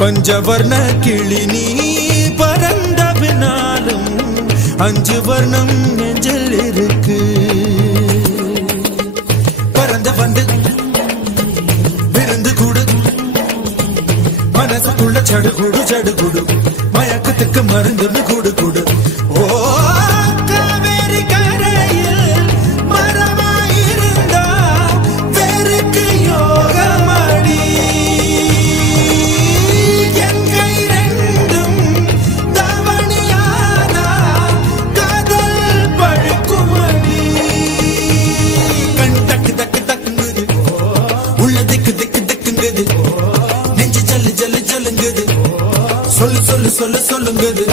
பஞ்சவர்ண கிளி நீ பறந்த பின்னாலும் 5 வர்ணம் நெஞ்சில் இருக்கு. பறந்து வந்து விருந்து கூடு மனசுக்குள்ள சடுகுடு சடுகுடு மயக்கத்துக்கு மருந்துன்னு கூடு கூடு. ஓ காவேரி கரையில் மரமாயிருந்தா வேருக்கு யோகமடி. என் கை ரெண்டும் தவணியானா காதல் பழுக்குமடி. கண் தக்கு தக்கு தக்குங்குது உள்ள திக்கு திக்கு திக்குங்குது நெஞ்சு ஜல்லு ஜல்லு ஜல்லுங்குது சொல்லு சொல்லு சொல்லு சொல்லுங்குது.